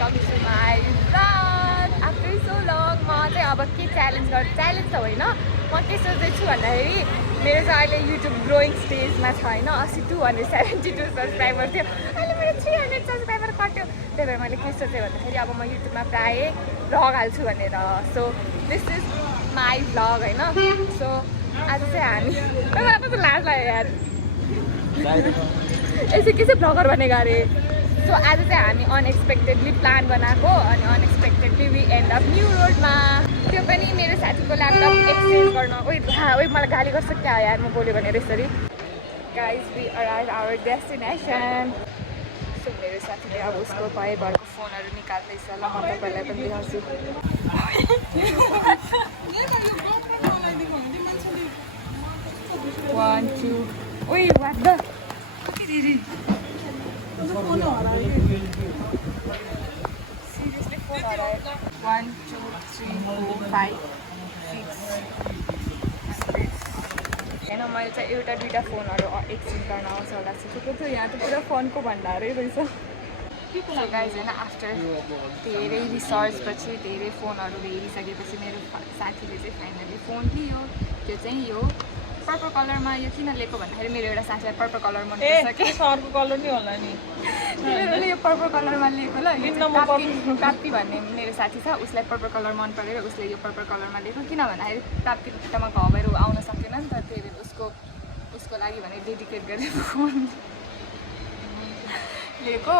welcome to my vlog. After so long, म चाहिँ अब के च्यालेन्ज त होइन, म के सोच्दैछु भन्दाखेरि मेरो चाहिँ अहिले युट्युब ग्रोइङ स्टेजमा छ होइन. 272 सब्सक्राइबर थियो, अहिले मेरो 300 सब्सक्राइबर कट्यो. त्यही भएर मैले के सोचेँ भन्दाखेरि अब म युट्युबमा प्रायः भ्लग हाल्छु भनेर. So this is my vlog होइन. सो आज चाहिँ हामी मलाई कस्तो लाज लाग्यो यार, यसो के चाहिँ भ्लगर बनेको अरे. सो आज चाहिँ हामी अनएक्सपेक्टेडली प्लान बनाएको अनि unexpectedly we end up new रोडमा. त्यो पनि मेरो साथीको ल्यापटप एक्सचेन्ज गर्न. ओइ मलाई गाली गर्छ क्या यार म बोल्यो भनेर यसरी. Guys we arrive our destination. So मेरो साथीले अब उसको भएभरको फोनहरू निकाल्दैछ. ल म तपाईँलाई पनि देखाउँछु. 1 2 ओइ what the Seriously, phone hold on. 1 2 3 4 5 6 होइन मैले चाहिँ एउटा दुईवटा फोनहरू एक्सचेन्ज गर्न आउँछ होला सोचेको थियो. यहाँ त पुरा फोनको भण्डारै रहेछ. गाइज होइन आफ्टर धेरै रिसर्चपछि धेरै फोनहरू हेरिसकेपछि मेरो साथीले चाहिँ फाइनली फोन लियो. त्यो चाहिँ यो पर्पल कलरमा. यो किन लिएको भन्दाखेरि मेरो एउटा साथीलाई पर्पल कलर मनपर्छ कि अर्को कलर नि होला नि. मेरो यो पर्पल कलरमा लिएको. ल यो प्राप्ति भन्ने मेरो साथी छ, उसलाई पर्पल कलर मन परेर उसले यो पर्पल कलरमा लिएको. किन भन्दाखेरि प्राप्तिको खुट्टामा घाउहरू आउन सकेन नि त, त्यही भएर उसको लागि भने डेडिकेट गरेर फोन लिएको.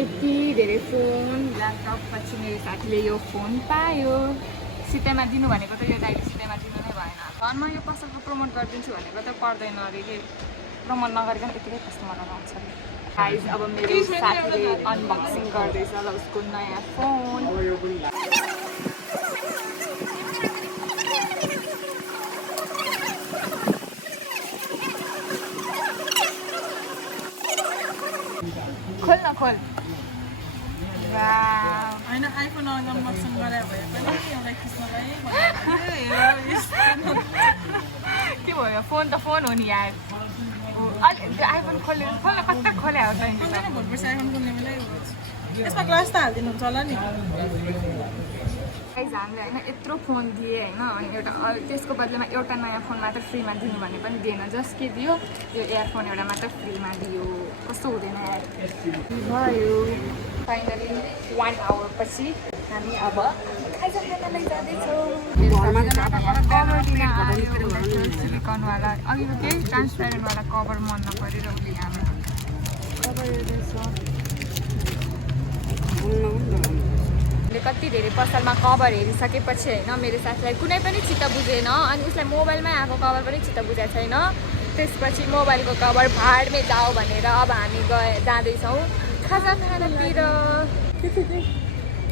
यति धेरै फोन ल्यापटप पछि मेरो साथीले यो फोन पायो. सित्तैमा दिनु भनेको त यो डाइरेक्ट सित्तैमा दिनु नै भएन. घरमा यो पसलको प्रमोट गरिदिन्छु भनेको त पर्दैन अरे कि. प्रमोट नगरिकन यतिकै कस्टमरहरू आउँछ. गाइज अब मेरो साथीले अनबक्सिङ गर्दैछ ल उसको नयाँ फोन. खोल न खोल. होइन आइफोन अनबक्सिङ गरायो भए पनि एउटा किस्मलाई के भयो, फोन त फोन हो नि यार. अलि त्यो आइफोन खोल्यो खोल्न कता खोल्या हो त. भोलिपर्सि आइफोन खोल्ने बेलै यसमा ग्लास त हालिदिनुहुन्छ होला नि. गाइज हामीले होइन यत्रो फोन दिए होइन, अनि एउटा त्यसको बदलीमा एउटा नयाँ फोन मात्र फ्रीमा दिनु भने पनि दिएन. जस्ट के दियो, यो इयरफोन एउटा मात्र फ्रीमा दियो. कस्तो हुँदैन यार. भयो फाइनली 1 आवर पछि हामी अब खाजा खानलाई जाँदैछौँ. सिलिकनवाला अघि केही ट्रान्सप्यारेन्टवाला कभर मन नपरेर उसले हामी कभर हेर्दैछ. कति धेरै पसलमा कभर हेरिसकेपछि होइन मेरो साथीलाई कुनै पनि चित्त बुझेन. अनि उसलाई मोबाइलमै आएको कभर पनि चित्त बुझेको छैन. त्यसपछि मोबाइलको कभर भाडमै जाऊ भनेर अब हामी जाँदैछौँ खाजा खानातिर.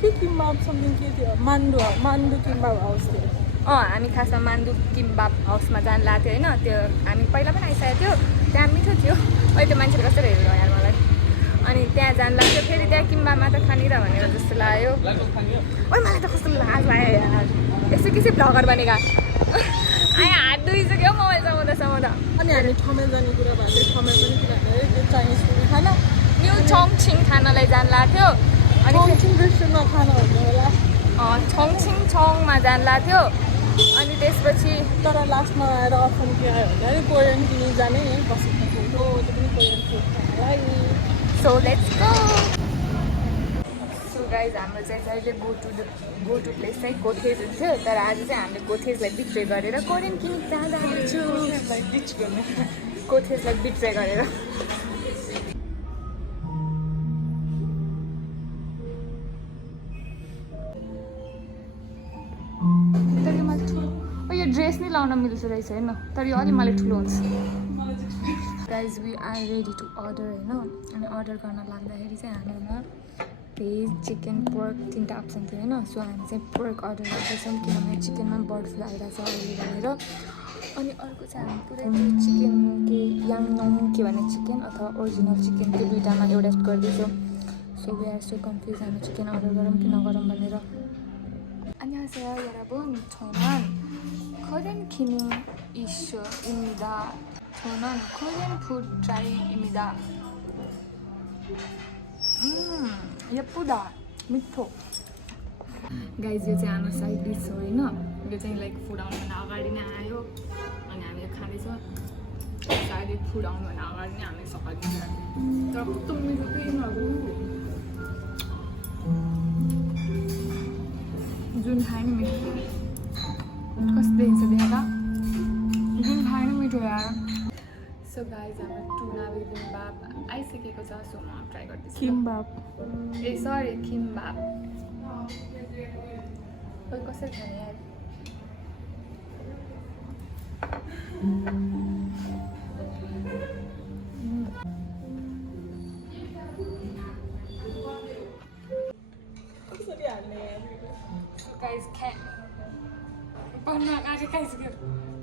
के किम्बाब समथिङ के थियो, मान्डु किम्बाब हाउस थियो. हामी खासमा मान्डु किम्बाब हाउसमा जानु लागेको थियो होइन. त्यो हामी पहिला पनि आइसकेको थियो. त्यहाँ मिठो थियो. अहिले त्यो मान्छेले कस्तो हेरेर यार मलाई. अनि त्यहाँ जानु लाग्यो. फेरि त्यहाँ किम्बाब मात्र खानिर भनेर जस्तो लाग्यो. ओइ मलाई त कस्तो लाज लाग्यो यार. यसो के चाहिँ भ्लगर बनेका. हात दुइसक्यो मोबाइल समाउँदा. अनि हामी ठमेल जाने कुरा भएको थियो. ठमेल पनि किनभने त्यो चाइनिज फुड खान न्यू चङछिङ खानलाई जानु लागेको थियो. अनि चङछिङ रेस्टुरेन्टमा खानु भन्नु होला. चङछिङ चङमा जानु लागेको थियो. अनि त्यसपछि तर लास्टमा आएर अप्सन के आयो भन्दाखेरि कोरियन किनी जाने बसेको फोटो त्यो पनि कोरियन फुड खानलाई. So let's go. So guys हाम्रो चाहिँ जहिले गो टु प्लेस चाहिँ कोथेज हुन्थ्यो. तर आज चाहिँ हामीले कोथेजलाई बिट्रे गरेर कोरियन किनी जाँदैछु. कोथेजलाई बिट्रे गरेर. यो ड्रेस नै लाउन मिल्छ रहेछ होइन, तर यो अलिक मलाई ठुलो हुन्छ. Guys we are ready to order होइन. अनि अर्डर गर्न लाग्दाखेरि चाहिँ हाम्रोमा भेज चिकन पोर्क 3टा अप्सन थियो होइन. सो हामी चाहिँ पोर्क अर्डर गर्दैछौँ किनभने चिकनमा बर्ड फ्लू आइरहेको छ अहिले भनेर. अनि अर्को चाहिँ हामी पुरै त्यो चिकन के याङनङ के भन्ने चिकन अथवा ओरिजिनल चिकन त्यो दुइटामा एउटा गर्दैछौँ. So we are so confuse हामी चिकन अर्डर गरौँ कि नगरौँ भनेर. 안녕하세요 여러분. 저는 코리안 키닝이슈입니다. 저는 코리안 푸드 트라이입니다. यपुदा मिठो गाइज यो चाहिँ हाम्रो साइड डिस हो होइन यो चाहिँ लाइक फुड आउनुभन्दा अगाडि नै आयो अनि हामीले खाँदैछौँ सायद फुड आउनुभन्दा अगाडि नै हामीले सकालिन्छ तर कस्तो मिठो क्रिमहरू जुन खाए नि मिठो कस्तो देखिन्छ देख्दा जुन खाए नि मिठो यार सो गाइज हाम्रो टुना बिबिम्बाप आइसकेको छ सो म ट्राई गर्दैछु किम्बाप ए सरी किम्बाप खोइ कसरी खाने यार कसरी हाल्ने गाइज पढ्न आँखा खाइसक्यो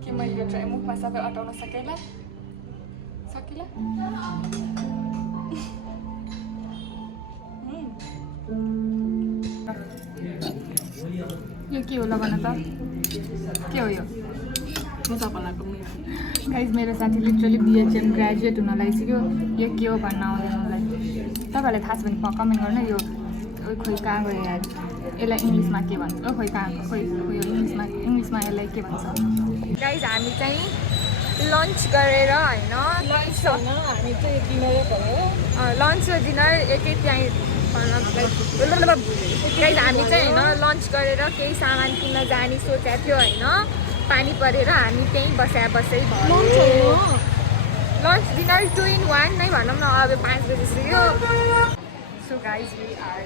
कि मैले यो ट्राई मुखमा सबै अटाउन सकेला यो के होला भन त के हो यो मुसाफलाको मिठो गाइज मेरो साथी लिटरली बिएचएम ग्रेजुएट हुन लागिसक्यो यो के हो भन्न आउँदैन मलाई तपाईँहरूलाई थाहा छ भने कमेन्ट गर्नु यो खोइ कहाँ गयो यार यसलाई इङ्ग्लिसमा के भन्छ खोइ कहाँ खोइ यो इङ्ग्लिसमा यसलाई के भन्छ गाइज हामी चाहिँ लन्च गरेर होइन लन्च होइन हामी चाहिँ डिनरै भयो लन्च र डिनर एकै त्यहीँ गाइज हामी चाहिँ होइन लन्च गरेर केही सामान किन्न जाने सोचेको थियो होइन पानी परेर हामी त्यहीँ बसै भयो लन्च डिनर 2 in 1 नै भनौँ न अब 5 बजिसक्यो सो गाइज वी आर